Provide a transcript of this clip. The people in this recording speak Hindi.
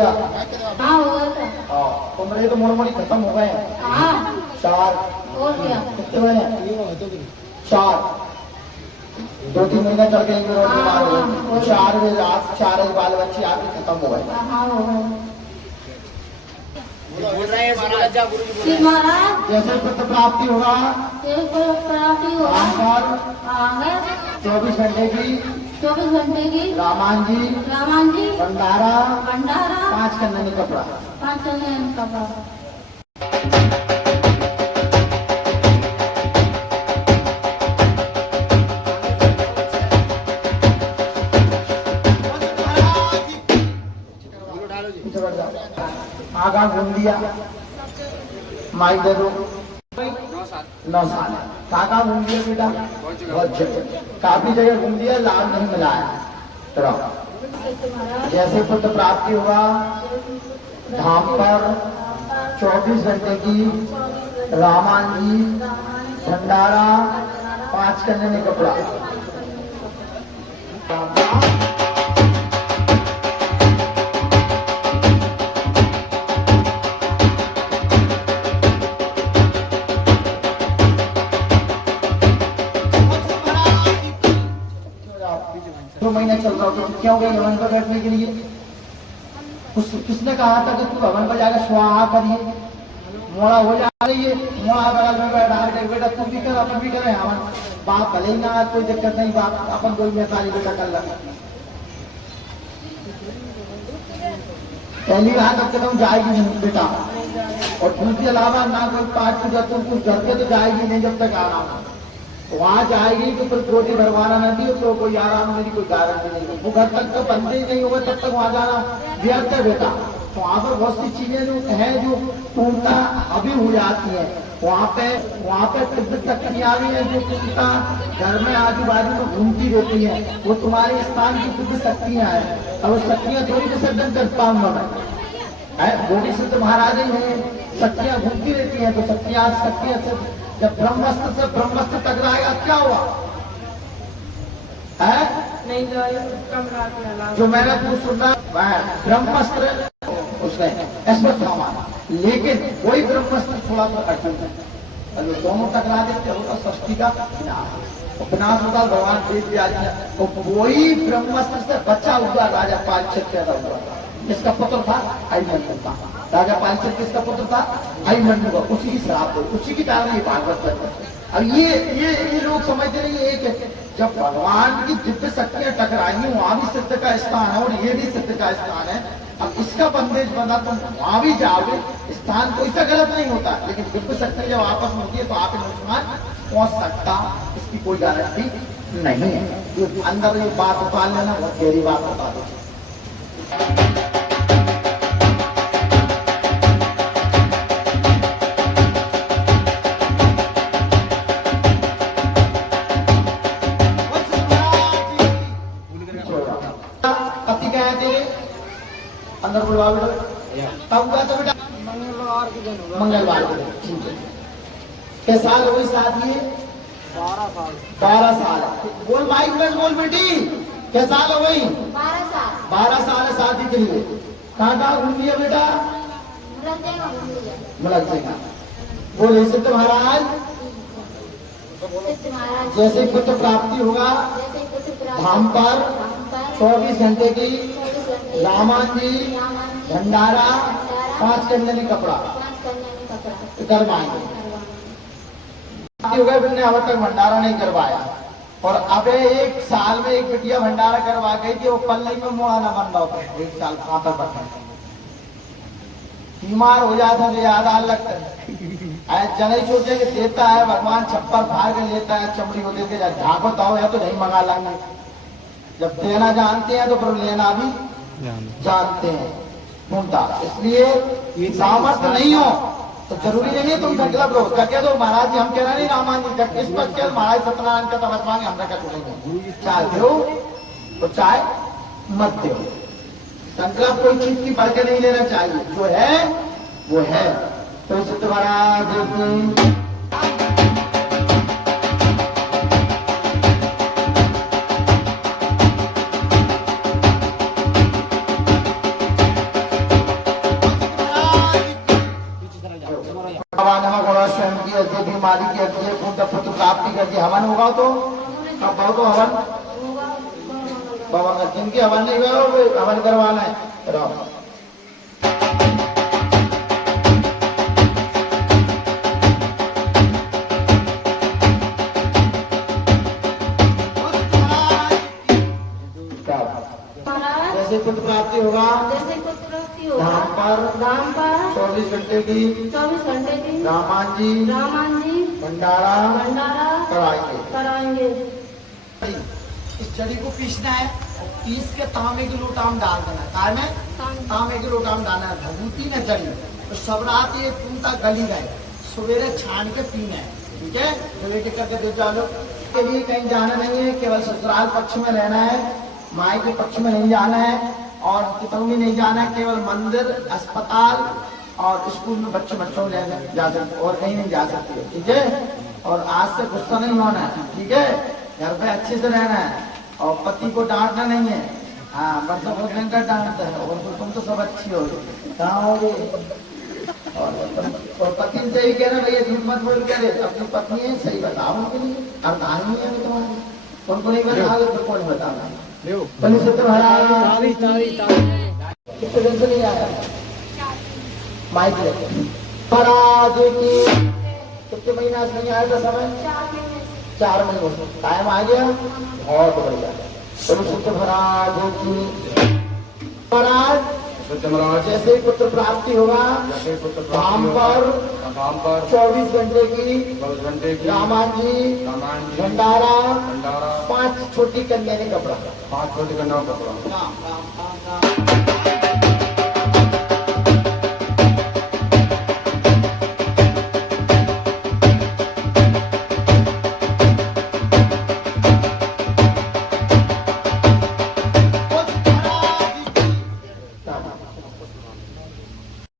दिया? हाँ हो गया था। हाँ तो मेरे तो मोड़ खत्म हो गए हैं। हाँ 4 और क्या? कितने हुए हैं? 4 2-3 महीना चल के रोड बीमार हुए। 4 बजे आज 4 बाल बच्चे आके खत्म हो गए। हाँ हो गए। बोल रहे हैं श्री महाराज जैसे पुत्र प्राप्ति होगा प्राप्ति होगा आगे 24 घंटे की 24 घंटे की रामान जी भंडारा 5 कन्या कपड़ा 5 कपड़ा। आगा घूम दिया माई दे दो 9 साल काका घूम दिया बेटा बहुत जगह काफी जगह घूम दिया लाभ नहीं मिलाया। तो जैसे पुत्र प्राप्ति हुआ धाम पर 24 घंटे की रामान जी भंडारा 5 कन्या कपड़ा। महीना चल रहा हो तो क्या हो गया भवन पर बैठने के लिए? किसने कहा था कि तू भवन पर जाकर स्वाहा करिए? मोड़ा हो जा रही है मोड़ा बगल में बैठा के बेटा तू भी कर अपन भी करे हवन बाप भले ही ना कोई दिक्कत नहीं बाप अपन कोई में सारी बेटा कर लगा। पहली बात अब तक जाएगी नहीं बेटा और दूसरे अलावा ना कोई पाठ पूजा तुम कुछ घर पे तो जाएगी नहीं जब तक आराम वहां जाएगी तो फिर रोटी भरवाना नहीं हो तो कोई आराम नहीं कोई गारंटी नहीं। वो घर तक तो बंदे ही नहीं होगा तब तक वहां जाना व्यर्थ है बेटा। तो वहां पर बहुत सी चीजें जो है जो पूर्णता अभी हो जाती है वहां पे दिव्य शक्तियां भी है जो पूर्णता घर में आजू बाजू में घूमती रहती है। वो तुम्हारे स्थान की दिव्य शक्तियां है। अब वो शक्तियां थोड़ी विसर्जन कर पाऊंगा मैं वो भी सिद्ध महाराज ही है। शक्तियां घूमती रहती है तो शक्तियां से जब ब्रह्मस्त्र से ब्रह्मस्त्र टकराएगा क्या हुआ है? जो मैंने कुछ सुना ब्रह्मस्त्र उसने स्पष्ट माना लेकिन वही ब्रह्मस्त्र थोड़ा सा कठिन है। जो दोनों टकरा देते होगा सृष्टि का विनाश होगा। भगवान देव तो वही ब्रह्मस्त्र से बचा हुआ राजा पालचंद पैदा हुआ था। इसका पुत्र था अभिमन्यु का। राजा पालचंद किसका पुत्र था? अभिमन्यु का। उसी की श्राप हो उसी की कारण ये भागवत बन। अब ये लोग समझते नहीं एक जब भगवान की दिव्य शक्तियां टकराएंगी वहां भी सिद्ध का स्थान है और ये भी सिद्ध का स्थान है। अब इसका बंदेज बना तुम वहां भी जाओगे स्थान कोई सा गलत नहीं होता लेकिन दिव्य शक्ति जब आपस में होती है तो आप नुकसान पहुंच सकता इसकी कोई गारंटी नहीं है। जो अंदर ये बात उतार लेना बहुत गहरी बात बता दो। अंदर बुलवा बेटा कब हुआ था बेटा? मंगलवार के दिन ठीक है। क्या साल हुई शादी? 12 साल। बोल माइक में बोल बेटी क्या साल हो गई? 12 साल है शादी के लिए। कहाँ घूम लिया बेटा? मलक बोले सिद्ध महाराज जैसे पुत्र प्राप्ति होगा धाम पर 24 घंटे की रामान जी भंडारा 5 कन्या कपड़ा करवाएंगे। हो गए फिर अब तक भंडारा नहीं करवाया और अब 1 साल में एक बिटिया भंडारा करवा गई थी। वो पल्ले में मुड़ा न बन रहा था 1 साल खाता पर बीमार हो जाता तो याद आ लगता है। जन सोचे कि देता है भगवान छप्पर फाड़ के लेता है चमड़ी को देते झाको तो है तो नहीं मंगा लेंगे। जब देना जानते हैं तो फिर लेना भी जानते हैं ढूंढता। इसलिए सामर्थ्य नहीं हो तो जरूरी नहीं है तुम संकल्प लो कह दो महाराज जी हम कह रहे नहीं रामान जी इस पर केवल महाराज सत्यनारायण का तमस मांगे हम क्या छोड़ेंगे। चाहे दो तो चाहे मत दो। संकल्प कोई चीज की बढ़ के नहीं लेना चाहिए जो है वो है। तो सिद्ध महाराज नमः गुण स्वयं की अर्घ्य भी माली की अर्घ्य पुत्र पुत्र प्राप्ति करके हवन होगा तो अब बहुत तो हवन बाबा का जिनकी हवन नहीं हुआ वो हवन करवाना है कराओ। महाराज जैसे पुत्र प्राप्ति होगा जैसे पुत्र प्राप्ति होगा धाम पर 24 घंटे की 24 घंटे की रामान जी भंडारा कराएंगे। कराएंगे। इस जड़ी को पीसना है और पीस के तांबे की लोटा में डाल देना है। काय में तांबे की लोटा में डालना है। भभूति न जड़ी तो सब रात ये पूरा गली गए, सवेरे छान के पीना है। ठीक है, तो बेटे करके दो चालो के लिए कहीं जाना नहीं है, केवल ससुराल पक्ष में रहना है, माई के पक्ष में नहीं जाना है और कितों भी नहीं जाना है। केवल मंदिर, अस्पताल और स्कूल में बच्चों ले जा सकते और कहीं नहीं जा सकते। ठीक है, और आज से गुस्सा नहीं होना है। ठीक है, घर पे अच्छे से रहना है और पति को डांटना नहीं है। हाँ, बरसा बहुत भयंकर डांटता है और तुम तो सब अच्छी हो कहाँ होगे। और पति से ही कहना भैया झूठ मत बोल के अपनी पत्नी है सही बताओ उनके लिए, अर्धान नहीं है तुम्हारी, उनको नहीं बताओगे तो कौन बताना। कितने दिन से नहीं आया माइक लेके महाराज की कितने महीना से नहीं आया था समय 4 महीने से टाइम आ गया बहुत बढ़िया। महाराज की महाराज जैसे ही पुत्र प्राप्ति होगा धाम पर 24 घंटे की रामान जी भंडारा 5 छोटी कन्या ने कपड़ा 5 छोटी कन्या कपड़ा राम राम राम राम